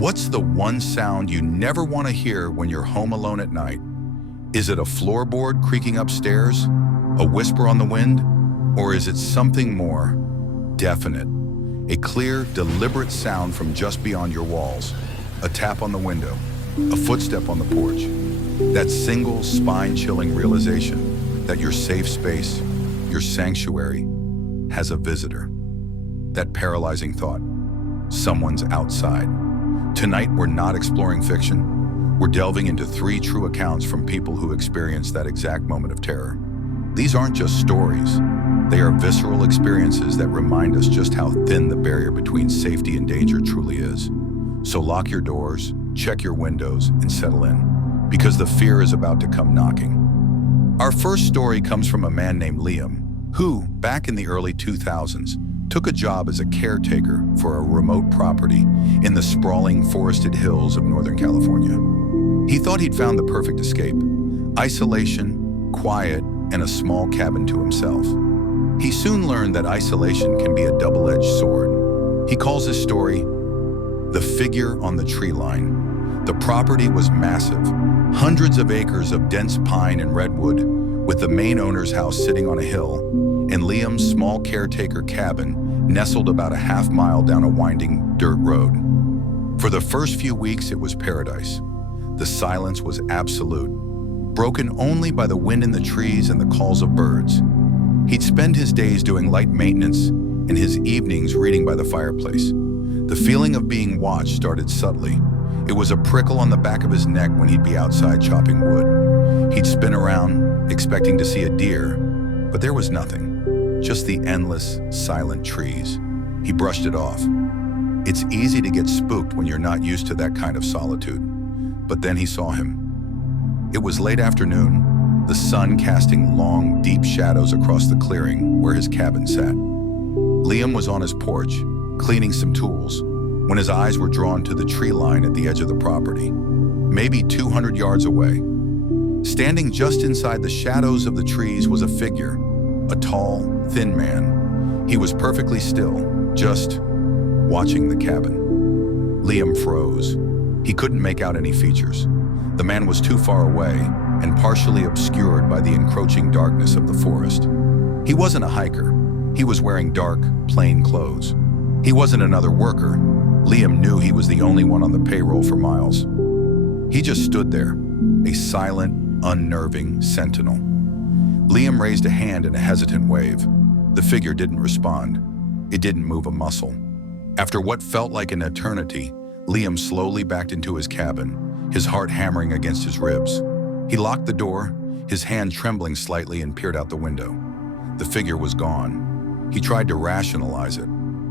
What's the one sound you never want to hear when you're home alone at night? Is it a floorboard creaking upstairs, a whisper on the wind, or is it something more definite? A clear, deliberate sound from just beyond your walls, a tap on the window, a footstep on the porch. That single spine-chilling realization that your safe space, your sanctuary, has a visitor. That paralyzing thought, someone's outside. Tonight, we're not exploring fiction. We're delving into 3 true accounts from people who experienced that exact moment of terror. These aren't just stories. They are visceral experiences that remind us just how thin the barrier between safety and danger truly is. So lock your doors, check your windows, and settle in, because the fear is about to come knocking. Our first story comes from a man named Liam, who, back in the early 2000s, took a job as a caretaker for a remote property in the sprawling forested hills of Northern California. He thought he'd found the perfect escape: isolation, quiet, and a small cabin to himself. He soon learned that isolation can be a double-edged sword. He calls his story "The Figure on the Tree Line." The property was massive, hundreds of acres of dense pine and redwood, with the main owner's house sitting on a hill, and Liam's small caretaker cabin nestled about a half-mile down a winding dirt road. For the first few weeks, it was paradise. The silence was absolute, broken only by the wind in the trees and the calls of birds. He'd spend his days doing light maintenance and his evenings reading by the fireplace. The feeling of being watched started subtly. It was a prickle on the back of his neck when he'd be outside chopping wood. He'd spin around, expecting to see a deer, but there was nothing. Just the endless, silent trees. He brushed it off. It's easy to get spooked when you're not used to that kind of solitude. But then he saw him. It was late afternoon, the sun casting long, deep shadows across the clearing where his cabin sat. Liam was on his porch, cleaning some tools, when his eyes were drawn to the tree line at the edge of the property, maybe 200 yards away. Standing just inside the shadows of the trees was a figure, a tall, thin man. He was perfectly still, just watching the cabin. Liam froze. He couldn't make out any features. The man was too far away and partially obscured by the encroaching darkness of the forest. He wasn't a hiker. He was wearing dark, plain clothes. He wasn't another worker. Liam knew he was the only one on the payroll for miles. He just stood there, a silent, unnerving sentinel. Liam raised a hand in a hesitant wave. The figure didn't respond. It didn't move a muscle. After what felt like an eternity, Liam slowly backed into his cabin, his heart hammering against his ribs. He locked the door, his hand trembling slightly, and peered out the window. The figure was gone. He tried to rationalize it.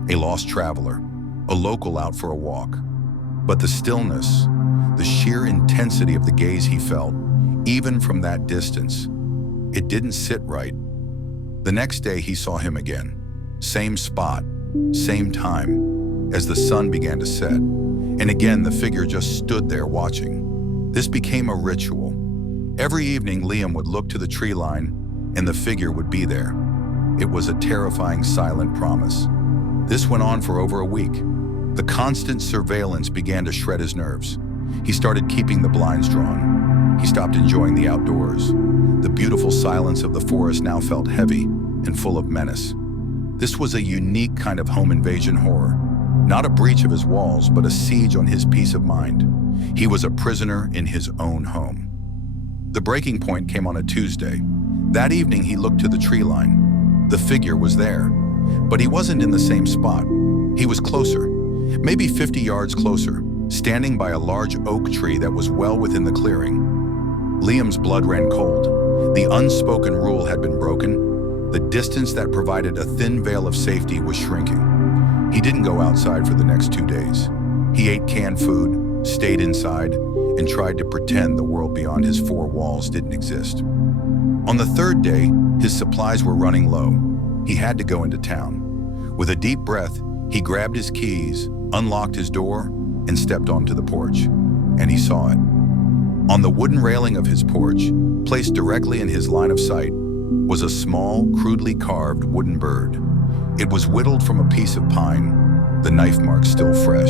A lost traveler, a local out for a walk. But the stillness, the sheer intensity of the gaze he felt, even from that distance, it didn't sit right. The next day he saw him again. Same spot, same time, as the sun began to set. And again the figure just stood there watching. This became a ritual. Every evening Liam would look to the tree line and the figure would be there. It was a terrifying silent promise. This went on for over a week. The constant surveillance began to shred his nerves. He started keeping the blinds drawn. He stopped enjoying the outdoors. The beautiful silence of the forest now felt heavy and full of menace. This was a unique kind of home invasion horror. Not a breach of his walls, but a siege on his peace of mind. He was a prisoner in his own home. The breaking point came on a Tuesday. That evening he looked to the tree line. The figure was there, but he wasn't in the same spot. He was closer, maybe 50 yards closer, standing by a large oak tree that was well within the clearing. Liam's blood ran cold. The unspoken rule had been broken. The distance that provided a thin veil of safety was shrinking. He didn't go outside for the next 2 days. He ate canned food, stayed inside, and tried to pretend the world beyond his 4 walls didn't exist. On the 3rd day, his supplies were running low. He had to go into town. With a deep breath, he grabbed his keys, unlocked his door, and stepped onto the porch. And he saw it. On the wooden railing of his porch, placed directly in his line of sight, was a small, crudely carved wooden bird. It was whittled from a piece of pine, the knife mark still fresh.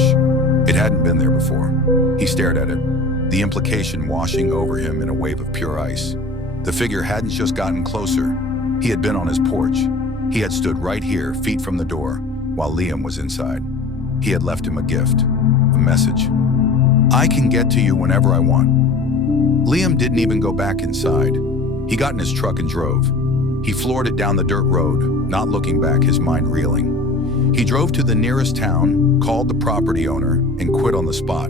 It hadn't been there before. He stared at it, the implication washing over him in a wave of pure ice. The figure hadn't just gotten closer. He had been on his porch. He had stood right here, feet from the door, while Liam was inside. He had left him a gift, a message. "I can get to you whenever I want." Liam didn't even go back inside. He got in his truck and drove. He floored it down the dirt road, not looking back, his mind reeling. He drove to the nearest town, called the property owner, and quit on the spot.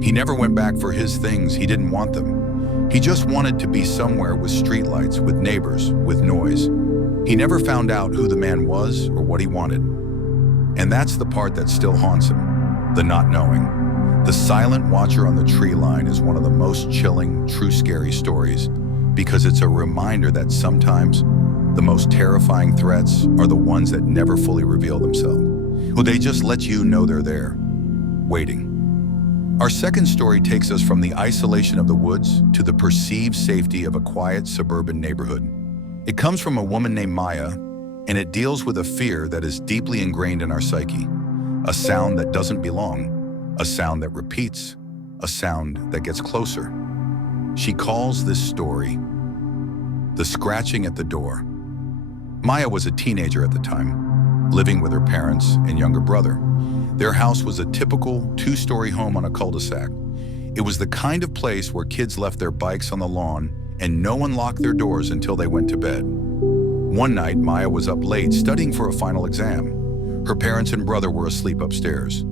He never went back for his things. He didn't want them. He just wanted to be somewhere with streetlights, with neighbors, with noise. He never found out who the man was or what he wanted. And that's the part that still haunts him, the not knowing. The silent watcher on the tree line is one of the most chilling, true scary stories, because it's a reminder that sometimes the most terrifying threats are the ones that never fully reveal themselves. Well, they just let you know they're there, waiting. Our second story takes us from the isolation of the woods to the perceived safety of a quiet suburban neighborhood. It comes from a woman named Maya, and it deals with a fear that is deeply ingrained in our psyche. A sound that doesn't belong, a sound that repeats, a sound that gets closer. She calls this story the scratching at the door. Maya was a teenager at the time, living with her parents and younger brother. Their house was a typical two-story home on a cul-de-sac. It was the kind of place where kids left their bikes on the lawn and no one locked their doors until they went to bed. One night, Maya was up late studying for a final exam. Her parents and brother were asleep upstairs.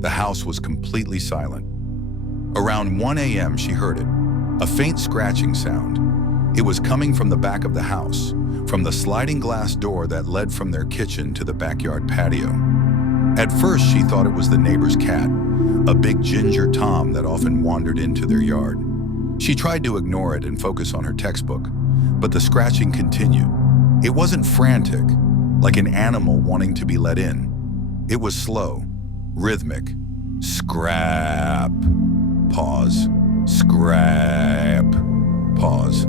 The house was completely silent. Around 1 a.m., she heard it, a faint scratching sound. It was coming from the back of the house, from the sliding glass door that led from their kitchen to the backyard patio. At first, she thought it was the neighbor's cat, a big ginger Tom that often wandered into their yard. She tried to ignore it and focus on her textbook, but the scratching continued. It wasn't frantic, like an animal wanting to be let in. It was slow, rhythmic. Scrap. Pause. Scrap. Pause.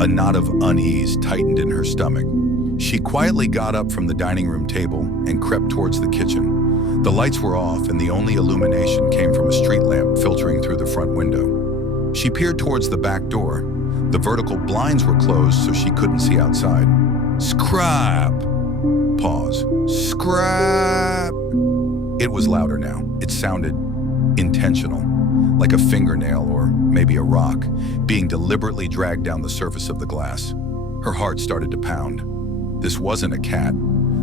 A knot of unease tightened in her stomach. She quietly got up from the dining room table and crept towards the kitchen. The lights were off and the only illumination came from a street lamp filtering through the front window. She peered towards the back door. The vertical blinds were closed so she couldn't see outside. Scrap. Pause. Scrap. It was louder now. It sounded intentional, like a fingernail or maybe a rock being deliberately dragged down the surface of the glass. Her heart started to pound. This wasn't a cat.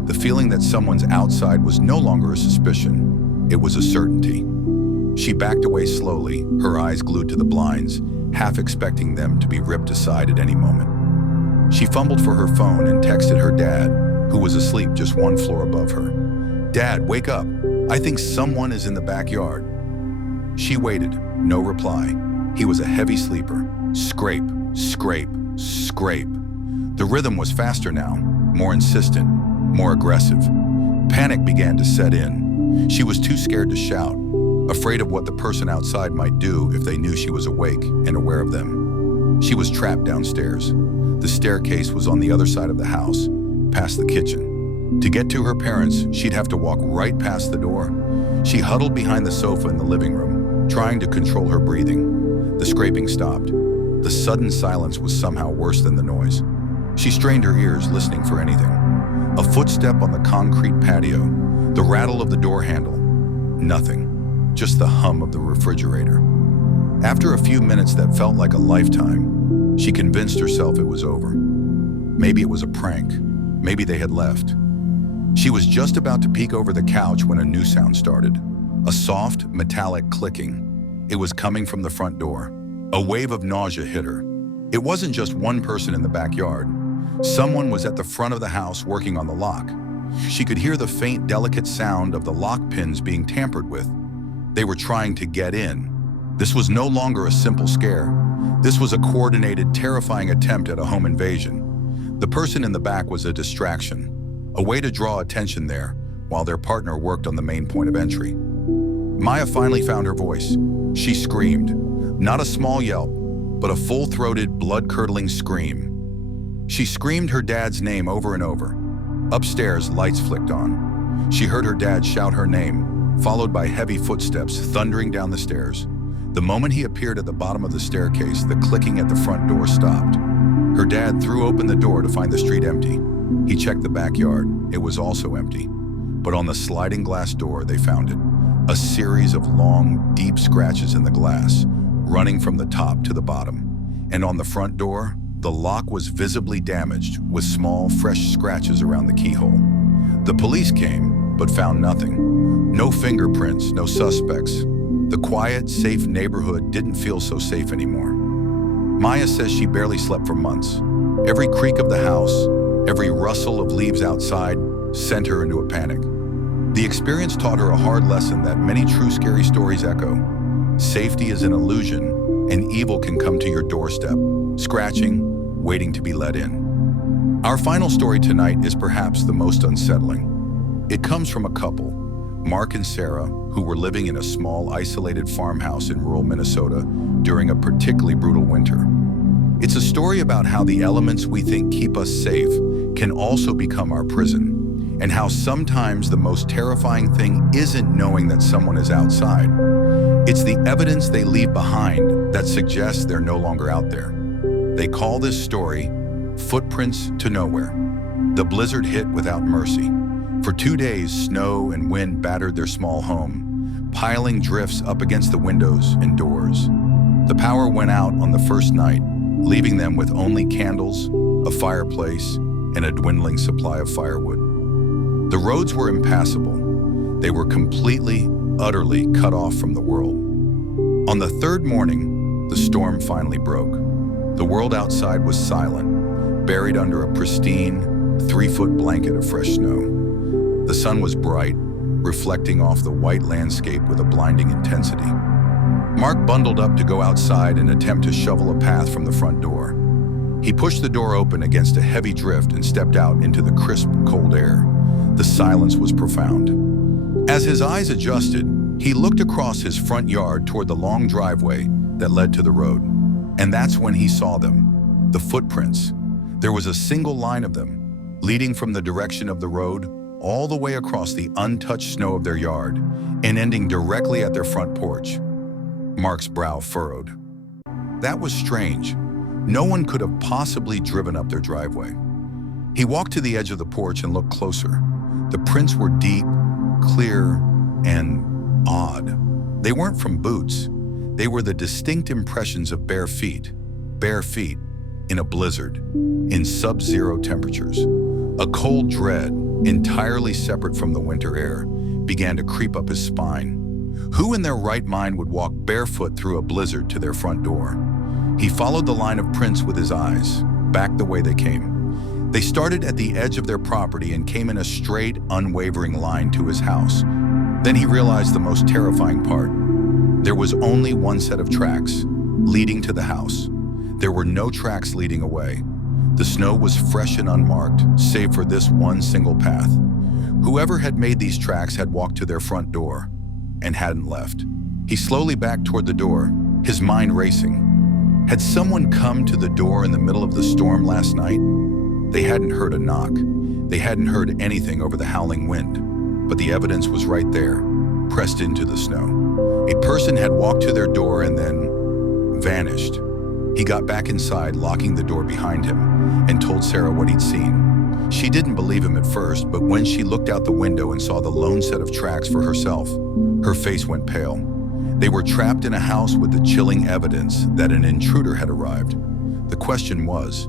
The feeling that someone's outside was no longer a suspicion. It was a certainty. She backed away slowly, her eyes glued to the blinds, half expecting them to be ripped aside at any moment. She fumbled for her phone and texted her dad, who was asleep just one floor above her. "Dad, wake up. I think someone is in the backyard." She waited, no reply. He was a heavy sleeper. Scrape, scrape, scrape. The rhythm was faster now, more insistent, more aggressive. Panic began to set in. She was too scared to shout, afraid of what the person outside might do if they knew she was awake and aware of them. She was trapped downstairs. The staircase was on the other side of the house, past the kitchen. To get to her parents, she'd have to walk right past the door. She huddled behind the sofa in the living room, trying to control her breathing. The scraping stopped. The sudden silence was somehow worse than the noise. She strained her ears, listening for anything. A footstep on the concrete patio, the rattle of the door handle. Nothing, just the hum of the refrigerator. After a few minutes that felt like a lifetime, she convinced herself it was over. Maybe it was a prank. Maybe they had left. She was just about to peek over the couch when a new sound started. A soft, metallic clicking. It was coming from the front door. A wave of nausea hit her. It wasn't just one person in the backyard. Someone was at the front of the house working on the lock. She could hear the faint, delicate sound of the lock pins being tampered with. They were trying to get in. This was no longer a simple scare. This was a coordinated, terrifying attempt at a home invasion. The person in the back was a distraction, a way to draw attention there while their partner worked on the main point of entry. Maya finally found her voice. She screamed, not a small yelp, but a full-throated, blood-curdling scream. She screamed her dad's name over and over. Upstairs, lights flicked on. She heard her dad shout her name, followed by heavy footsteps thundering down the stairs. The moment he appeared at the bottom of the staircase, the clicking at the front door stopped. Her dad threw open the door to find the street empty. He checked the backyard. It was also empty. But on the sliding glass door, they found it. A series of long, deep scratches in the glass, running from the top to the bottom. And on the front door, the lock was visibly damaged, with small, fresh scratches around the keyhole. The police came, but found nothing. No fingerprints, no suspects. The quiet, safe neighborhood didn't feel so safe anymore. Maya says she barely slept for months. Every creak of the house, every rustle of leaves outside, sent her into a panic. The experience taught her a hard lesson that many true scary stories echo. Safety is an illusion, and evil can come to your doorstep, scratching, waiting to be let in. Our final story tonight is perhaps the most unsettling. It comes from a couple, Mark and Sarah, who were living in a small, isolated farmhouse in rural Minnesota during a particularly brutal winter. It's a story about how the elements we think keep us safe can also become our prison, and how sometimes the most terrifying thing isn't knowing that someone is outside. It's the evidence they leave behind that suggests they're no longer out there. They call this story Footprints to Nowhere. The blizzard hit without mercy. For 2 days, snow and wind battered their small home, piling drifts up against the windows and doors. The power went out on the first night, leaving them with only candles, a fireplace, and a dwindling supply of firewood. The roads were impassable. They were completely, utterly cut off from the world. On the third morning, the storm finally broke. The world outside was silent, buried under a pristine, 3-foot blanket of fresh snow. The sun was bright, reflecting off the white landscape with a blinding intensity. Mark bundled up to go outside and attempt to shovel a path from the front door. He pushed the door open against a heavy drift and stepped out into the crisp, cold air. The silence was profound. As his eyes adjusted, he looked across his front yard toward the long driveway that led to the road. And that's when he saw them, the footprints. There was a single line of them, leading from the direction of the road all the way across the untouched snow of their yard and ending directly at their front porch. Mark's brow furrowed. That was strange. No one could have possibly driven up their driveway. He walked to the edge of the porch and looked closer. The prints were deep, clear, and odd. They weren't from boots. They were the distinct impressions of bare feet in a blizzard, in sub-zero temperatures. A cold dread, entirely separate from the winter air, began to creep up his spine. Who in their right mind would walk barefoot through a blizzard to their front door? He followed the line of prints with his eyes, back the way they came. They started at the edge of their property and came in a straight, unwavering line to his house. Then he realized the most terrifying part. There was only one set of tracks, leading to the house. There were no tracks leading away. The snow was fresh and unmarked, save for this one single path. Whoever had made these tracks had walked to their front door and hadn't left. He slowly backed toward the door, his mind racing. Had someone come to the door in the middle of the storm last night? They hadn't heard a knock. They hadn't heard anything over the howling wind, but the evidence was right there, pressed into the snow. A person had walked to their door and then vanished. He got back inside, locking the door behind him, and told Sarah what he'd seen. She didn't believe him at first, but when she looked out the window and saw the lone set of tracks for herself, her face went pale. They were trapped in a house with the chilling evidence that an intruder had arrived. The question was,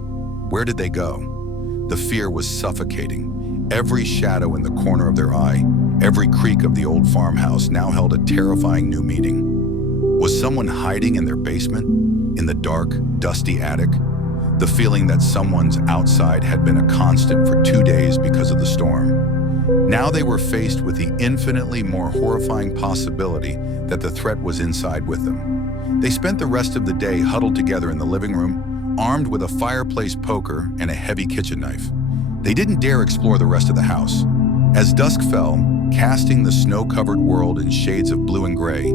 where did they go? The fear was suffocating. Every shadow in the corner of their eye, every creak of the old farmhouse now held a terrifying new meaning. Was someone hiding in their basement, in the dark, dusty attic? The feeling that someone's outside had been a constant for 2 days because of the storm. Now they were faced with the infinitely more horrifying possibility that the threat was inside with them. They spent the rest of the day huddled together in the living room, armed with a fireplace poker and a heavy kitchen knife. They didn't dare explore the rest of the house. As dusk fell, casting the snow-covered world in shades of blue and gray,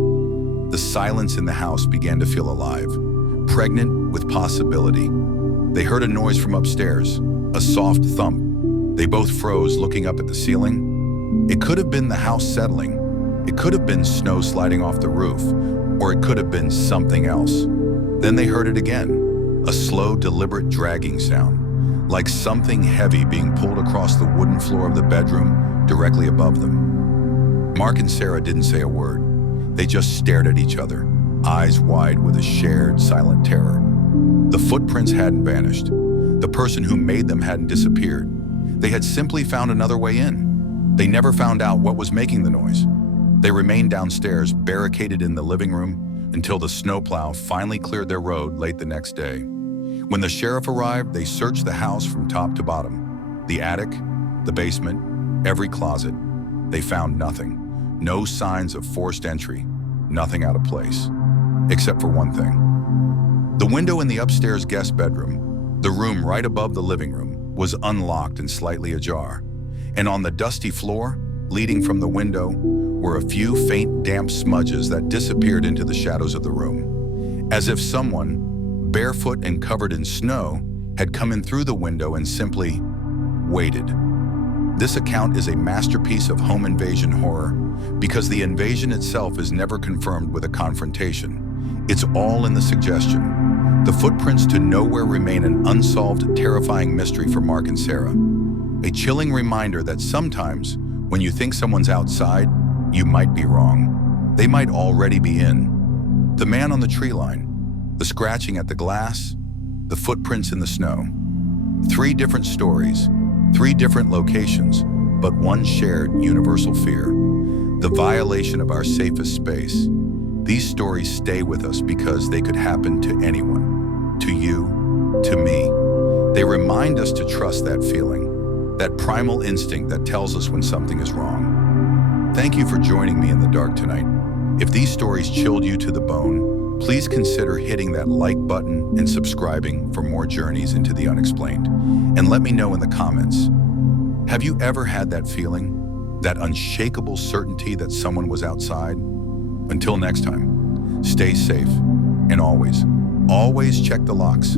the silence in the house began to feel alive, pregnant with possibility. They heard a noise from upstairs, a soft thump. They both froze, looking up at the ceiling. It could have been the house settling, It could have been snow sliding off the roof, or it could have been something else. Then they heard it again, a slow, deliberate dragging sound, like something heavy being pulled across the wooden floor of the bedroom directly above them. Mark and Sarah didn't say a word. They just stared at each other, eyes wide with a shared, silent terror. The footprints hadn't vanished. The person who made them hadn't disappeared. They had simply found another way in. They never found out what was making the noise. They remained downstairs, barricaded in the living room, until the snowplow finally cleared their road late the next day. When the sheriff arrived, they searched the house from top to bottom. The attic, the basement, every closet. They found nothing. No signs of forced entry. Nothing out of place. Except for one thing. The window in the upstairs guest bedroom, the room right above the living room, was unlocked and slightly ajar. And on the dusty floor, leading from the window, were a few faint, damp smudges that disappeared into the shadows of the room. As if someone, barefoot and covered in snow, had come in through the window and simply waited. This account is a masterpiece of home invasion horror because the invasion itself is never confirmed with a confrontation. It's all in the suggestion. The footprints to nowhere remain an unsolved, terrifying mystery for Mark and Sarah. A chilling reminder that sometimes, when you think someone's outside, you might be wrong. They might already be in. The man on the tree line, the scratching at the glass, the footprints in the snow. 3 different stories, 3 different locations, but one shared universal fear: the violation of our safest space. These stories stay with us because they could happen to anyone, to you, to me. They remind us to trust that feeling, that primal instinct that tells us when something is wrong. Thank you for joining me in the dark tonight. If these stories chilled you to the bone, please consider hitting that like button and subscribing for more journeys into the unexplained. And let me know in the comments, have you ever had that feeling, that unshakable certainty that someone was outside? Until next time, stay safe and always check the locks.